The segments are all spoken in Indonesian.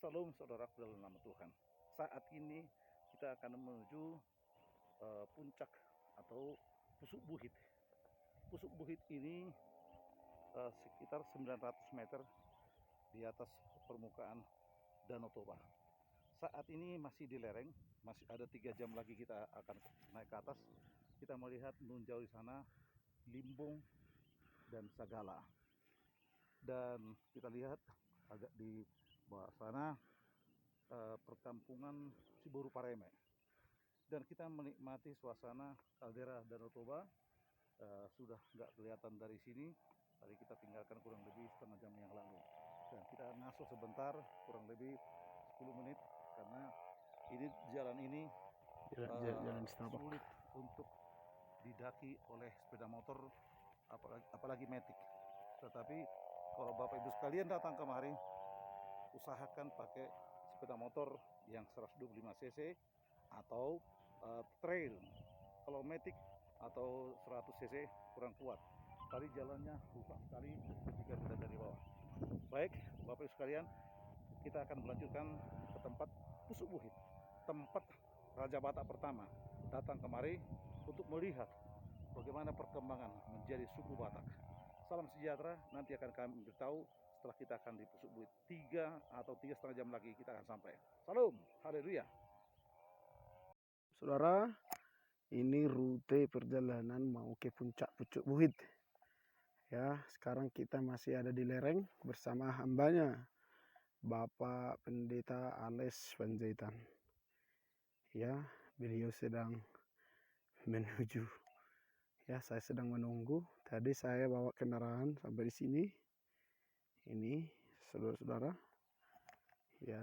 Salam saudaraku dalam nama Tuhan. Saat ini kita akan menuju puncak atau Pusuk Buhit. Pusuk Buhit ini sekitar 900 meter di atas permukaan Danau Toba. Saat ini masih di lereng, masih ada 3 jam lagi kita akan naik ke atas. Kita melihat menjauh di sana Limbung dan Sagala. Dan kita lihat agak di bawah sana perkampungan Ciboru Pareme, dan kita menikmati suasana kaldera Danau Toba. Sudah nggak kelihatan dari sini, tadi kita tinggalkan kurang lebih setengah jam yang lalu, dan kita ngasuh sebentar kurang lebih 10 menit karena jalan ini sulit untuk didaki oleh sepeda motor, apalagi metik. Tetapi kalau Bapak Ibu sekalian datang kemari, usahakan pakai sepeda motor yang 125 cc atau trail. Kalau metik atau 100 cc kurang kuat. Tadi jalannya susah sekali ketika kita dari bawah. Baik, Bapak Ibu sekalian, kita akan melanjutkan ke tempat Pusuk Buhit, tempat Raja Batak pertama datang kemari untuk melihat bagaimana perkembangan menjadi suku Batak. Salam sejahtera, nanti akan kami beritahu setelah kita akan di Pusuk Buhit. 3 atau 3,5 jam lagi kita akan sampai. Salam, haleluya. Saudara, ini rute perjalanan mau ke puncak Pusuk Buhit. Ya, sekarang kita masih ada di lereng bersama hambanya, Bapak Pendeta Ales Panjaitan. Ya, beliau sedang menuju. Ya, saya sedang menunggu. Tadi saya bawa kendaraan sampai di sini. Ini saudara-saudara, ya,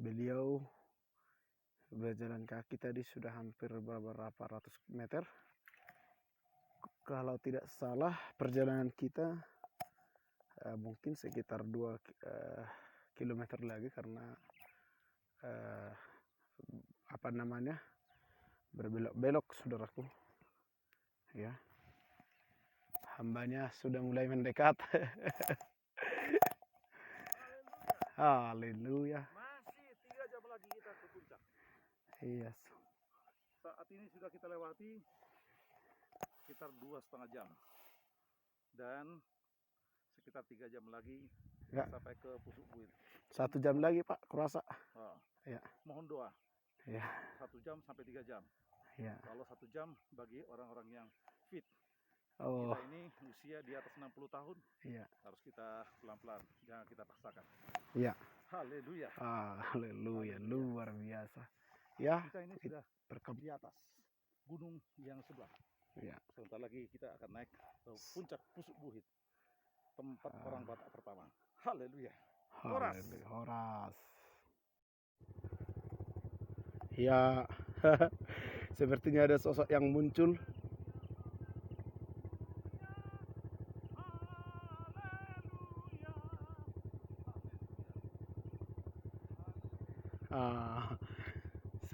beliau berjalan kaki tadi sudah hampir beberapa ratus meter. Kalau tidak salah perjalanan kita mungkin sekitar 2 kilometer lagi karena berbelok-belok, saudaraku. Ya, hambanya sudah mulai mendekat. Haleluya. Masih 3 jam lagi kita ke puncak. Iya. Saat ini sudah kita lewati sekitar 2,5 jam, dan sekitar 3 jam lagi Ya, sampai ke Pusuk Buhit. 1 jam lagi, Pak, kurasa. Ya. Mohon doa. Ya. 1 jam sampai 3 jam. Ya. Kalau 1 jam bagi orang-orang yang fit. Oh. Kita ini usia di atas 60 tahun. Iya. Harus kita pelan-pelan, jangan kita paksakan. Iya. Haleluya. Haleluya, luar biasa. Ya, Kita ini sudah di atas gunung yang sebelah. Ya. Sebentar lagi kita akan naik ke puncak Pusuk Buhit, tempat orang Batak pertama. Haleluya. Horas. Horas. Ya, sepertinya ada sosok yang muncul.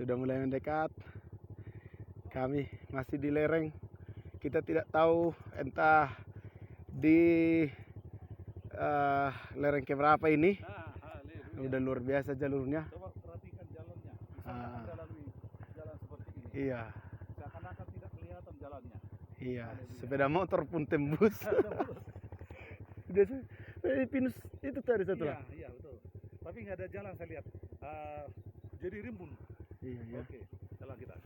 Sudah mulai mendekat. Kami masih di lereng. Kita tidak tahu entah di lereng keberapa ini. Udah luar biasa jalurnya. Coba perhatikan jalannya. Misalkan Anda lalui jalan seperti ini. Iya. Seakan-akan tidak kelihatan jalannya. Iya. Sepeda motor pun tembus. Udah pinus itu tadi satu. Iya betul. Tapi nggak ada jalan saya lihat. Jadi rimbun. Iya. Oke, jalan kita.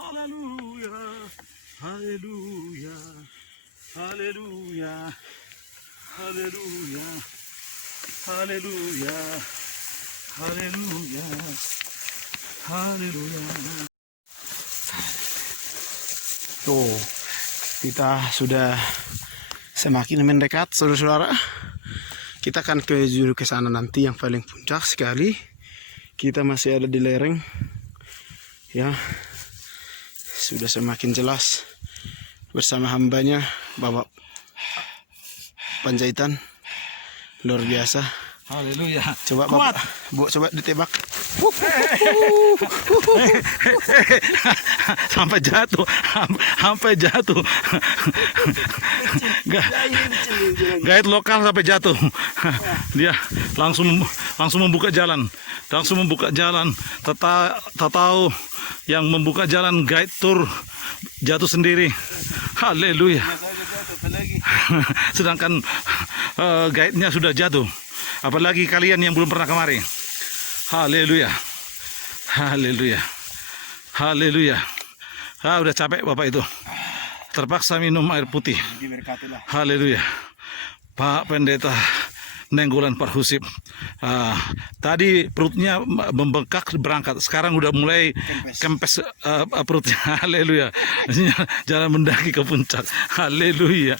Haleluya, haleluya, haleluya, haleluya, haleluya, haleluya, haleluya. Tuh, kita sudah semakin mendekat, saudara-saudara. Kita akan menuju ke sana nanti, yang paling puncak sekali. Kita masih ada di lereng. Ya, sudah semakin jelas bersama hambanya, Bapak Panjaitan. Luar biasa. Haleluya. Coba Bapak, coba ditembak. sampai jatuh, sampai jatuh. Guide lokal sampai jatuh. Dia langsung membuka jalan, Tak tahu yang membuka jalan guide tour jatuh sendiri. Haleluya. Sedangkan guide-nya sudah jatuh. Apalagi kalian yang belum pernah kemari. Haleluya. Haleluya. Haleluya. Udah capek Bapak itu. Terpaksa minum air putih. Haleluya. Pak Pendeta Nenggolan Parhusip. Tadi perutnya membengkak berangkat. Sekarang udah mulai kempes perutnya. Haleluya. Jalan mendaki ke puncak. Haleluya.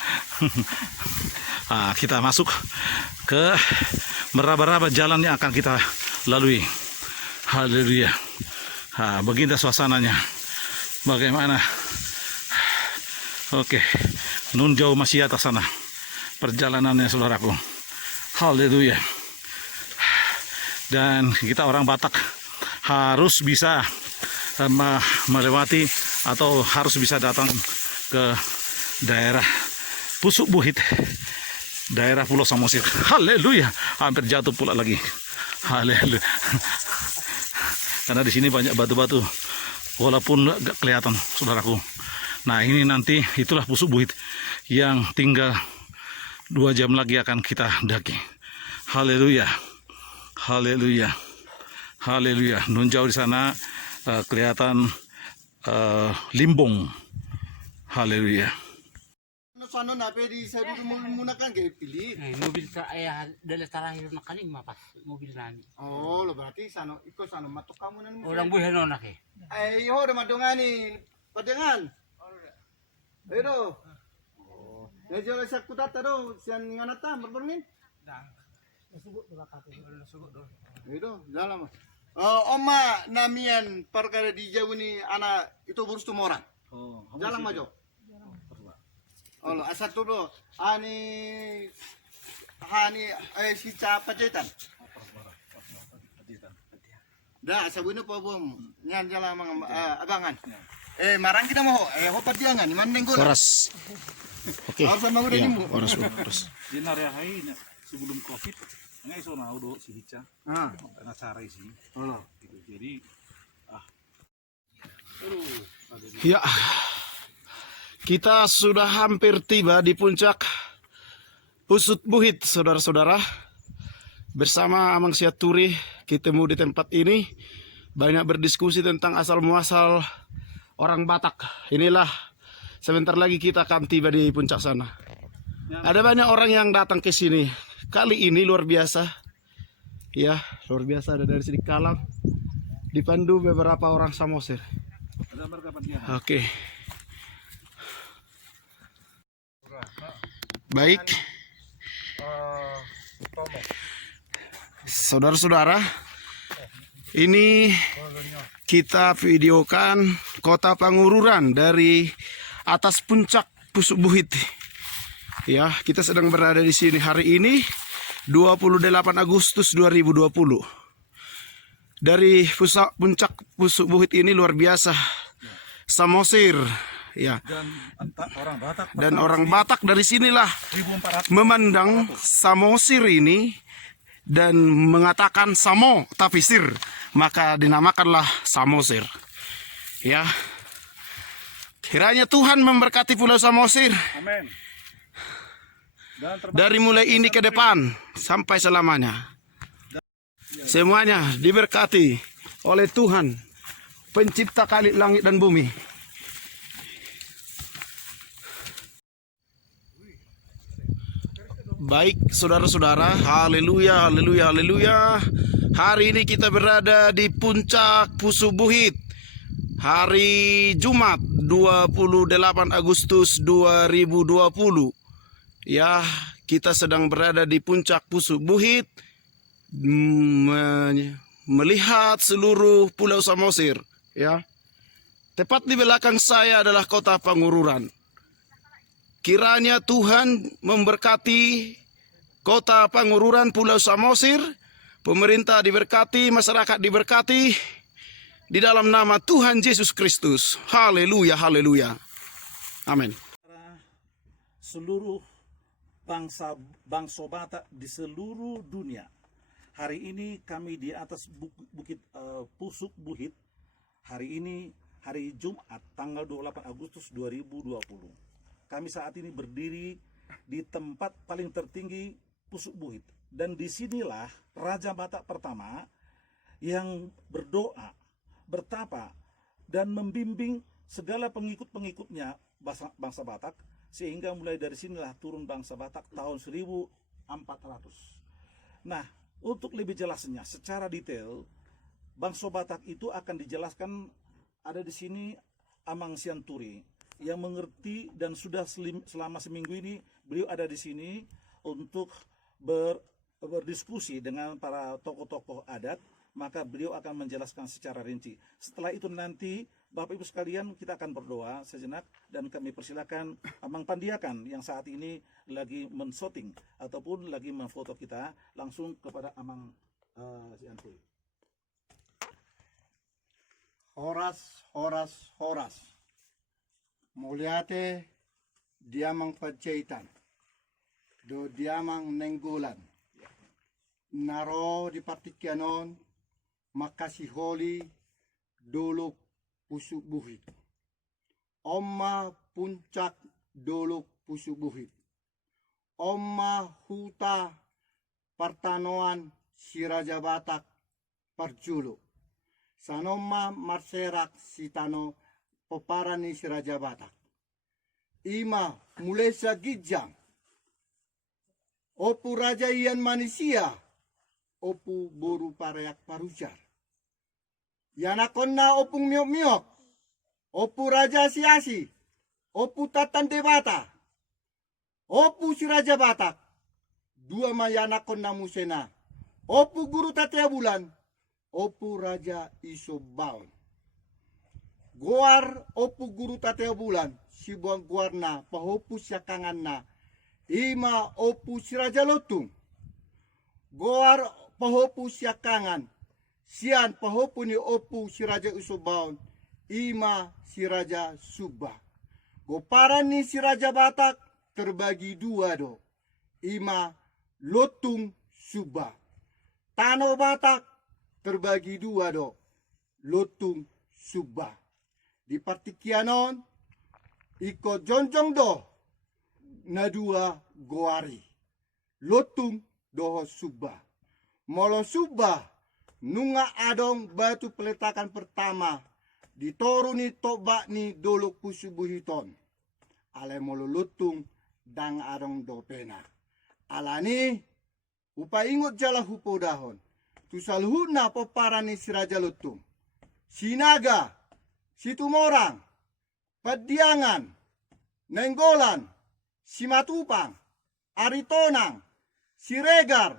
Kita masuk ke meraba-raba jalan yang akan kita lalui. Haleluya. Begini suasananya. Bagaimana? Oke. Nun jauh masih atas sana perjalanannya, saudaraku. Haleluya. Dan kita orang Batak harus bisa melewati atau harus bisa datang ke daerah Pusuk Buhit, daerah Pulau Samosir. Haleluya. Hampir jatuh pula lagi. Haleluya. Karena di sini banyak batu-batu, walaupun gak kelihatan, saudaraku. Nah, ini nanti itulah Pusuk Buhit yang tinggal 2 jam lagi akan kita daki. Haleluya. Haleluya. Haleluya. Nun jauh di sana kelihatan Limbong. Haleluya. Sana nape di saya dulu menggunakan kayak pilih. Mobil saya dari terakhir makaling mapas mobil nami. Oh, lo berarti sana ikut sana matuk kamu nan. Orang buhay nonak eh. Yo udah madongani. Padengan. Ayo. Oh. Ya jual sa kutata do, sian nganata berberngin. Dah. Nasubok dua kape. Nasubok do. Ayo, jalan. Oma namian perkara di jauh ni anak itu burus tumoran. Oh, jalan maju. Oh, asal tu do. Hani si Pacetan. Dah, sabuna pa bom. Nyan jalan mang abangan. Marang kita mau. Ho padiangan man nenggo. Koras. Oke. Harus sama udah nimbu. Koras. Di area ini sebelum Covid, ngai so na udo si Hica. Karena cara isi. Oh. Gitu. Jadi Ya. Kita sudah hampir tiba di puncak Pusuk Buhit, saudara-saudara. Bersama Amang Siaturi, kita di tempat ini banyak berdiskusi tentang asal muasal orang Batak. Inilah sebentar lagi kita akan tiba di puncak sana. Ada banyak orang yang datang ke sini. Kali ini luar biasa. Ya, luar biasa, ada dari sini Kalang. Dipandu beberapa orang Samosir. Oke. Baik, saudara-saudara, ini kita videokan kota Pangururan dari atas puncak Pusuk Buhit. Ya, kita sedang berada di sini hari ini 28 Agustus 2020. Dari puncak Pusuk Buhit ini luar biasa. Samosir. Ya. Dan orang Batak dari sinilah memandang Samosir ini dan mengatakan Samo tapi sir, maka dinamakanlah Samosir. Ya. Kiranya Tuhan memberkati Pulau Samosir. amin. Dari mulai ini ke depan sampai selamanya. Semuanya diberkati oleh Tuhan, Pencipta kali langit dan bumi. Baik saudara-saudara, haleluya, haleluya, haleluya. Hari ini kita berada di puncak Pusuk Buhit. Hari Jumat 28 Agustus 2020. Ya, kita sedang berada di puncak Pusuk Buhit, melihat seluruh Pulau Samosir. Ya, tepat di belakang saya adalah kota Pangururan. Kiranya Tuhan memberkati kota Pangururan, Pulau Samosir, pemerintah diberkati, masyarakat diberkati, di dalam nama Tuhan Yesus Kristus. Haleluya, haleluya. Amin. Seluruh bangsa Batak di seluruh dunia. Hari ini kami di atas bukit Pusuk Buhit. Hari ini hari Jumat tanggal 28 Agustus 2020. Kami saat ini berdiri di tempat paling tertinggi Pusuk Buhit. Dan disinilah Raja Batak pertama yang berdoa, bertapa, dan membimbing segala pengikut-pengikutnya bangsa Batak, sehingga mulai dari sinilah turun bangsa Batak tahun 1400. Nah, untuk lebih jelasnya secara detail, bangsa Batak itu akan dijelaskan ada di sini Amang Sianturi yang mengerti, dan sudah selama seminggu ini beliau ada di sini untuk berdiskusi dengan para tokoh-tokoh adat. Maka beliau akan menjelaskan secara rinci. Setelah itu nanti Bapak Ibu sekalian kita akan berdoa sejenak, dan kami persilakan Amang Pandiakan yang saat ini lagi men-shooting ataupun lagi memfoto kita, langsung kepada Amang Sianturi. Horas. Muliate diamang pajaitan. Do diamang nenggulan. Naro di Partikyanon makasih holi dolok Pusuk Buhit. Oma puncak dolok Pusuk Buhit. Oma huta partanoan si Raja Batak parjulo. Sanoma marserak sitano peparani si Raja Batak. Ima mulai sagijang. Opu Raja ian manusia. Opu boru pareak parujar. Yanakonna opung miok-miok. Opu Raja Siasi. Opu Tatan Debata. Opu si Raja Batak. Dua mayanakonna musena. Opu Guru Tatea Bulan. Opu Raja Isobaon. Goar opu Guru Tatea Bulan. Si buang guarna pahopu syakanganna. Ima opu si Raja Lotung. Goar pahopu syakangan. Sian pahopu ni opu si Raja Isobaon. Ima si Raja Subah. Goparan ni si Raja Batak terbagi dua do. Ima Lotung Subah. Tano Batak terbagi dua do. Lotung Subah. Di Partikyanon iko jonjong do na dua goari. Lotung doho Subah. Molo Subah nunga adong batu peletakan pertama ditoruni toba ni dolok Pusuk Buhiton. Ale molo Lotung dang adong dopena. Alani upaingot jala hupo dahon. Tusalhuna poparani si Raja Lotung. Sinaga, Situmorang, Padiangan, Nenggolan, Simatupang, Aritonang, Siregar,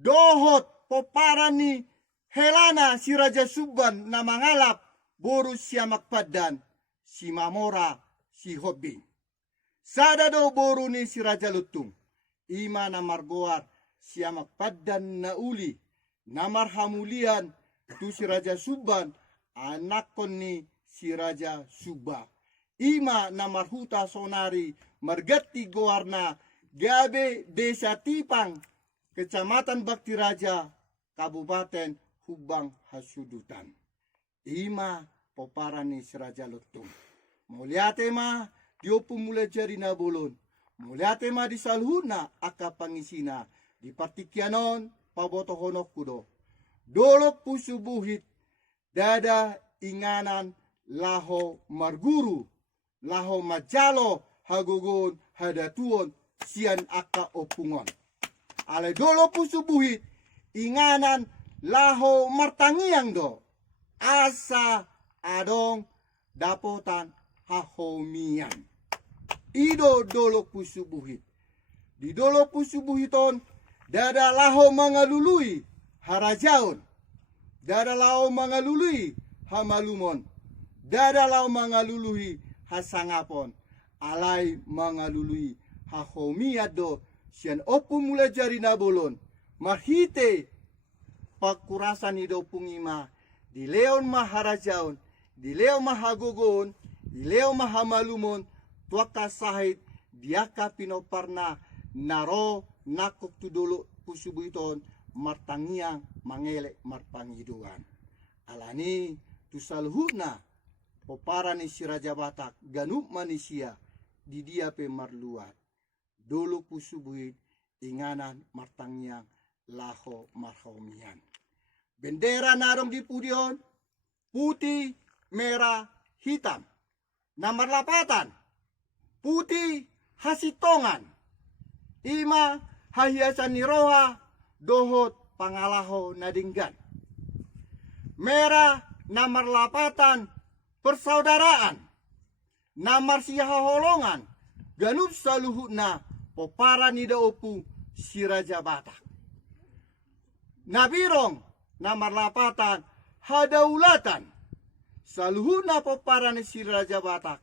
Dohot poparani Helana si Raja Suban na mangalap boru siamak padan si Mamora si Hobing. Sada do boru ni si Raja Lutung. Ima na margoar siamak padan na uli. Namar hamulian tu si Raja Suban anakon ni si Raja Subah. Ima na marhuta sonari margati goarna gabe desa Tipang Kecamatan Bakti Raja Kabupaten Hubang Hasudutan. Ima poparani si Raja Lutung. Muliate ma diopu mulai jari na bolon. Muliate ma di salhuna aka pangisina. Di Partikyanon paboto honok kudo. Dolok Pusuk Buhit dada inganan laho marguru. Laho majalo hagogon hadatuon sian aka opungon. Ale dolok Pusuk Buhit inganan laho martangiang do. Asa adong dapotan hahomian. Ido dolok Pusuk Buhit. Di dolok Pusuk Buhiton dada laho mangalului harajaon. Dada laho mangalului hamalumon. Dada laho mangalului hasangapon. Alai mangalului hahomiado sian opu mulai jari nabolon. Marhite pakurasan ido pungima di leon maharajaon, di leo mahagogon, di leo mahamalumon, tuaka sahit, diaka pinoparna, naro nakok tudolo pusubuiton, martangiang mangelek marpangiduan. Alani tusalhuna popara ni si Raja Batak ganup manusia di dia pe marluat. Dolo pusubuit inganan martangiang laho marhomian. Bendera narong di pudion putih, merah, hitam. Nomor 8 putih hasitongan. 5 hahiasan niroha dohot pangalaho nadinggan. Merah nomor 8 persaudaraan. Nomor sihaholongan ganup saluhutna popara nida opu si Raja Batak. Nabirong nomor 8 hadaulatan saluhutna popara ni si Raja Batak.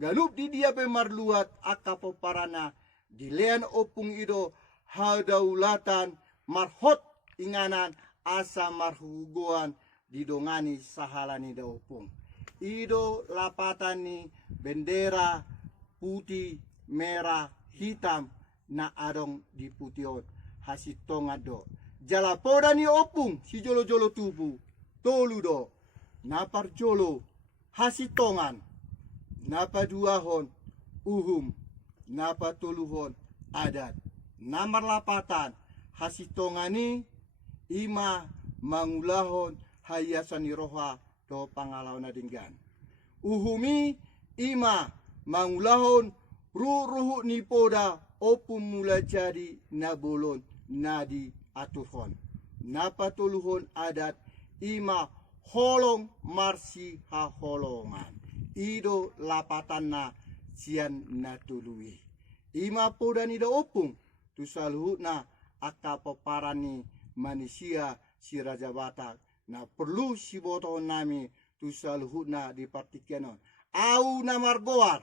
Ganup di dia pemarluat aka poparana dilean opung ido hadaulatan marhot inganan asa marhugoan didongani sahalani da opung. Ido lapatan ni bendera putih, merah, hitam na adong di putiot hasitongado. Jalapoda ni opung si jolo-jolo tubu toludo napar jolo hasitongan napa duahon uhum napa toluhon adat. Namar lapatan hasitongani ima mangulahon hayasan roha to pangalaw na dinggan. Uhumi ima mangulahon ruruhu ni poda opum mula jadi nabolon nadi aturhon. Napatuluhon adat ima holong marsi haholongan. Ido lapatan na sian natului. Ima poda nida opung tusalhut na akapaparani manusia si Raja Batak. Na perlu si boto nami tusalhut na dipartikenon. Au na margoar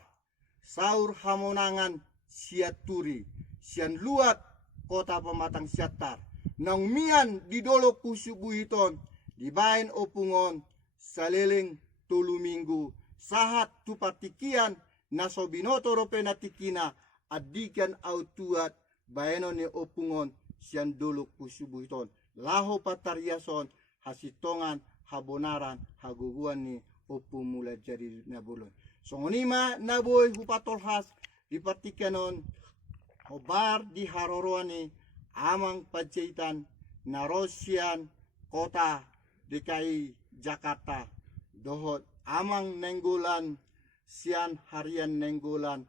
saur hamonangan siaturi sian luat kota pematang siatar. Nang mian di dolo pusubuhiton dibain opungon saliling tulu minggu sahat tupatikian naso binoto rope natikina adikan autuat baenon ni opungon sian dolo pusubuhiton laho patariason hasitongan habonaran haguguan ni opung mula jadi nabulon. Songonima naboy hupatolhas dipartikanon obar di haroroani amang pajaitan narosian kota DKI Jakarta dohot amang nenggolan sian harian nenggolan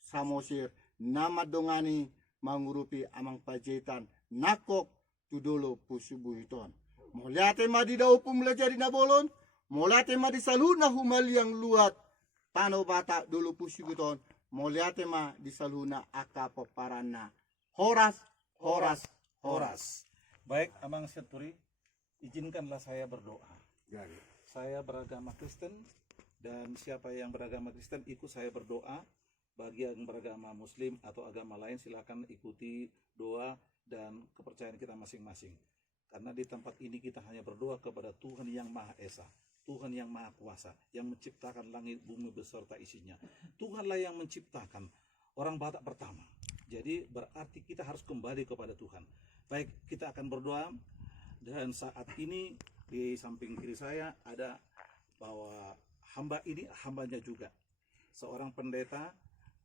samosir nama dongani mangurupi amang pajaitan nakok tudolo pusubuhiton. Moliate madi daw pumulajari na bolon, moliate madi saluna humaliang luat tano bata dulu pusubuhiton, moliate ma di saluna aka paparana. Horas, horas, horas. Baik, Amang Siaturi, izinkanlah saya berdoa. Saya beragama Kristen dan siapa yang beragama Kristen ikut saya berdoa. Bagi yang beragama Muslim atau agama lain silakan ikuti doa dan kepercayaan kita masing-masing. Karena di tempat ini kita hanya berdoa kepada Tuhan yang Maha Esa, Tuhan yang Maha Kuasa, yang menciptakan langit bumi beserta isinya. Tuhanlah yang menciptakan orang Batak pertama. Jadi berarti kita harus kembali kepada Tuhan. Baik, kita akan berdoa. Dan saat ini di samping kiri saya ada bahwa hamba ini hambanya juga, seorang pendeta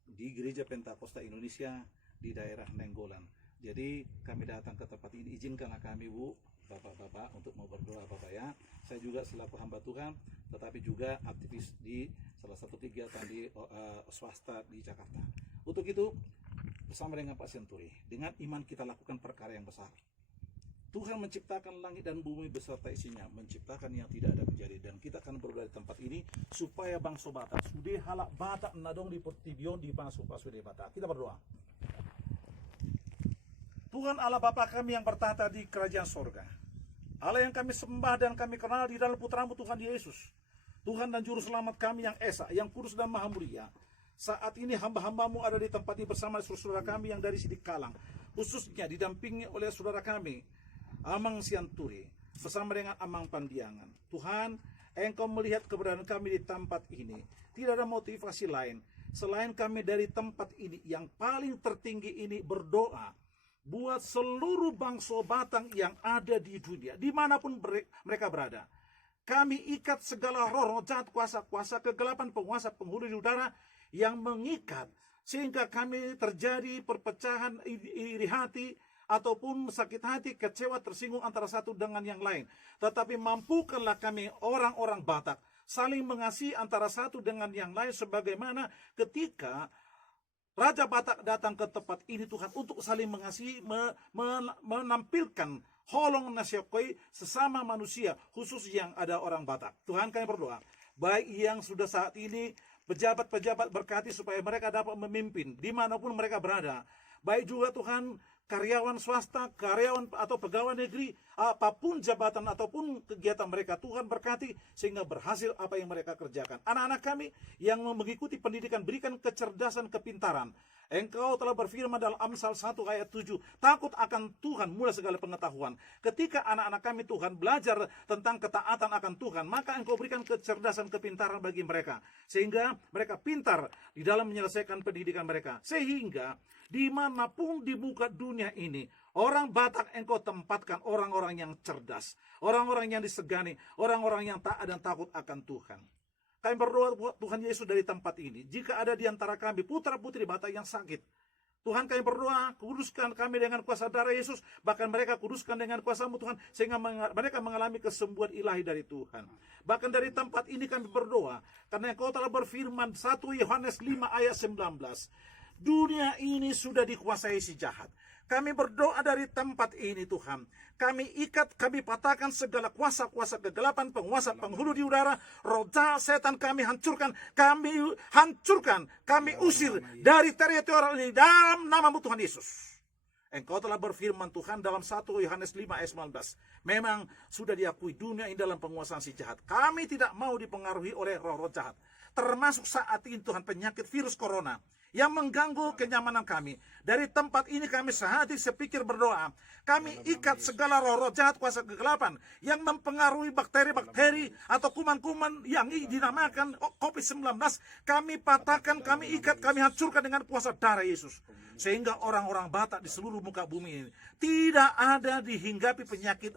di Gereja Pentakosta Indonesia di daerah Nenggolan. Jadi kami datang ke tempat ini, izinkanlah kami Bu, Bapak-bapak untuk mau berdoa Bapak ya. Saya juga selaku hamba Tuhan, tetapi juga aktivis di salah satu kegiatan di swasta di Jakarta. Untuk itu bersama dengan Pak Sianturi, dengan iman kita lakukan perkara yang besar. Tuhan menciptakan langit dan bumi beserta isinya, menciptakan yang tidak ada menjadi, dan kita akan berdoa di tempat ini supaya bangsa Batak sudah halak Batak nadong di pertibion di bangsa sudah Batak. Kita berdoa. Tuhan Allah Bapa kami yang bertahta di kerajaan sorga, Allah yang kami sembah dan kami kenal di dalam putramu Tuhan Yesus, Tuhan dan Juru Selamat kami yang esa, yang kudus dan maha mulia. Saat ini hamba-hambamu ada di tempat ini bersama saudara kami yang dari Sidik Kalang, khususnya didampingi oleh saudara kami Amang Sianturi. bersama dengan Amang Pandiangan. Tuhan, Engkau melihat keberadaan kami di tempat ini. Tidak ada motivasi lain selain kami dari tempat ini yang paling tertinggi ini berdoa buat seluruh bangsa Batak yang ada di dunia, dimanapun mereka berada. Kami ikat segala roh jahat, kuasa-kuasa kegelapan, penguasa penghulu di udara yang mengikat sehingga kami terjadi perpecahan iri hati ataupun sakit hati, kecewa, tersinggung antara satu dengan yang lain. Tetapi mampukanlah kami orang-orang Batak saling mengasihi antara satu dengan yang lain, sebagaimana ketika Raja Batak datang ke tempat ini Tuhan untuk saling mengasihi, menampilkan holong nasyakoi sesama manusia, khusus yang ada orang Batak. Tuhan, kami berdoa, baik yang sudah saat ini pejabat-pejabat berkati supaya mereka dapat memimpin dimanapun mereka berada. Baik juga Tuhan karyawan swasta, karyawan atau pegawai negeri, apapun jabatan ataupun kegiatan mereka, Tuhan berkati sehingga berhasil apa yang mereka kerjakan. Anak-anak kami yang mengikuti pendidikan, berikan kecerdasan, kepintaran. Engkau telah berfirman dalam Amsal 1 ayat 7, takut akan Tuhan mulai segala pengetahuan. Ketika anak-anak kami Tuhan belajar tentang ketaatan akan Tuhan, maka Engkau berikan kecerdasan, kepintaran bagi mereka, sehingga mereka pintar di dalam menyelesaikan pendidikan mereka. Sehingga dimanapun di muka dunia ini, orang Batak Engkau tempatkan orang-orang yang cerdas, orang-orang yang disegani, orang-orang yang taat dan takut akan Tuhan. Kami berdoa Tuhan Yesus dari tempat ini, jika ada di antara kami putra-putri Batak yang sakit, Tuhan kami berdoa, kuduskan kami dengan kuasa darah Yesus, bahkan mereka kuduskan dengan kuasa-Mu Tuhan, sehingga mereka mengalami kesembuhan ilahi dari Tuhan. Bahkan dari tempat ini kami berdoa, karena Engkau telah berfirman 1 Yohanes 5 ayat 19, dunia ini sudah dikuasai si jahat. Kami berdoa dari tempat ini Tuhan. Kami ikat, kami patahkan segala kuasa-kuasa kegelapan, penguasa penghulu di udara, roh jahat setan kami hancurkan, kami usir dari teritorial ini dalam nama-Mu Tuhan Yesus. Engkau telah berfirman Tuhan dalam 1 Yohanes 5 ayat 19. Memang sudah diakui dunia ini dalam penguasaan si jahat. Kami tidak mau dipengaruhi oleh roh-roh jahat. Termasuk saat ini Tuhan penyakit virus corona yang mengganggu kenyamanan kami. Dari tempat ini kami sehati sepikir berdoa. Kami ikat segala roh-roh jahat, kuasa kegelapan yang mempengaruhi bakteri-bakteri atau kuman-kuman yang dinamakan COVID-19. Kami patahkan, kami ikat, kami hancurkan dengan kuasa darah Yesus. Sehingga orang-orang Batak di seluruh muka bumi ini tidak ada dihinggapi penyakit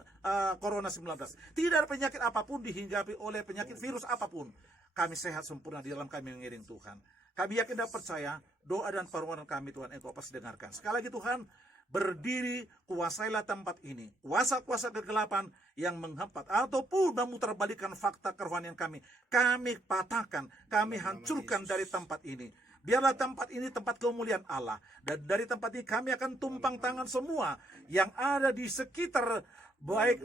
Corona 19. Tidak ada penyakit apapun dihinggapi oleh penyakit virus apapun. Kami sehat sempurna di dalam kami mengiring Tuhan. Kami yakin dan percaya doa dan permohonan kami Tuhan Engkau pasti dengarkan. Sekali lagi Tuhan, berdiri kuasailah tempat ini. Kuasa-kuasa kegelapan yang menghambat ataupun memutarbalikkan fakta kerohanian kami. Kami patahkan, kami hancurkan dari tempat ini. Biarlah tempat ini tempat kemuliaan Allah. Dan dari tempat ini kami akan tumpang tangan semua yang ada di sekitar baik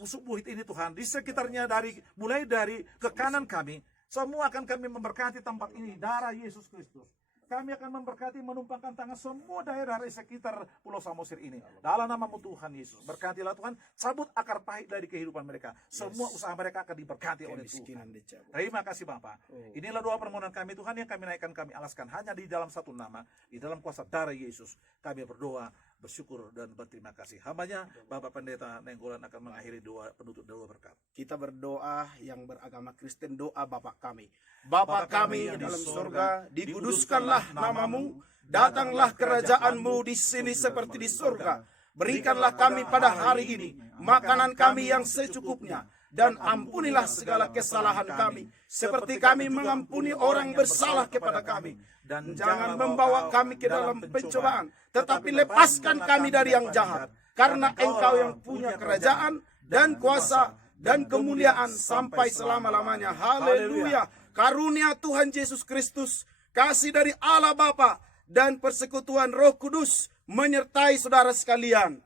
Pusuk Buhit ini Tuhan. Di sekitarnya mulai dari ke kanan kami. Semua akan kami memberkati tempat ini, darah Yesus Kristus. Kami akan memberkati, menumpangkan tangan semua daerah di sekitar Pulau Samosir ini. Dalam nama-Mu Tuhan Yesus. Berkatilah Tuhan, cabut akar pahit dari kehidupan mereka. Semua usaha mereka akan diberkati oleh Tuhan. Terima kasih Bapak. Inilah doa permohonan kami Tuhan yang kami naikkan, kami alaskan. Hanya di dalam satu nama, di dalam kuasa darah Yesus. Kami berdoa, bersyukur dan berterima kasih. Hambanya Bapak Pendeta Nenggolan akan mengakhiri doa penutup doa berkat. Kita berdoa yang beragama Kristen, doa Bapa kami. Bapa kami yang dalam surga, dikuduskanlah nama-Mu, datanglah kerajaan-Mu di sini seperti di surga. Berikanlah kami pada hari ini makanan kami yang secukupnya, dan ampunilah segala kesalahan kami, seperti kami mengampuni orang bersalah kepada kami. Dan jangan membawa kami ke dalam pencobaan, tetapi lepaskan kami dari yang jahat. Karena Engkau yang punya kerajaan dan kuasa dan kemuliaan sampai selama-lamanya. Haleluya. Karunia Tuhan Yesus Kristus, kasih dari Allah Bapa, dan persekutuan Roh Kudus menyertai saudara sekalian.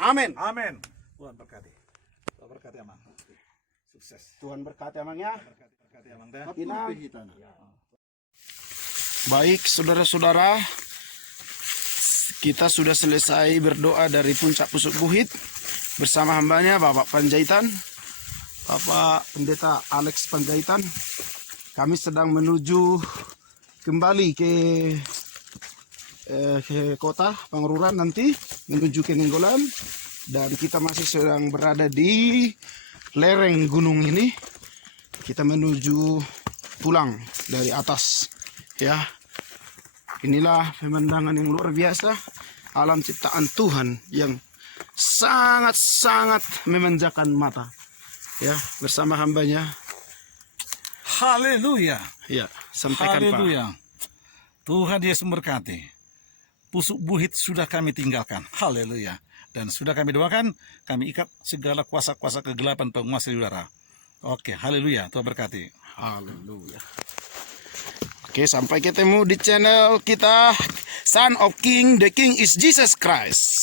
Amin. Amin. Tuhan berkati. Tuhan berkati Amang. Sukses. Tuhan berkati Amangnya. Berkati Amang dah. Baik saudara-saudara, kita sudah selesai berdoa dari puncak Pusuk Buhit bersama hambanya Bapak Panjaitan, Bapak Pendeta Alex Panjaitan. Kami sedang menuju kembali ke kota Pangururan nanti, menuju ke Nenggolan. Dan kita masih sedang berada di lereng gunung ini. Kita menuju pulang dari atas. Ya, inilah pemandangan yang luar biasa, alam ciptaan Tuhan yang sangat-sangat memanjakan mata. Ya, bersama hambanya. Haleluya. Ya, sampaikan Pak. Haleluya. Tuhan Yesus memberkati. Pusuk buhit sudah kami tinggalkan. Haleluya. Dan sudah kami doakan, kami ikat segala kuasa-kuasa kegelapan penguasa udara. Oke, haleluya. Tuhan berkati. Haleluya. Oke, sampai ketemu di channel kita Son of King. The King is Jesus Christ.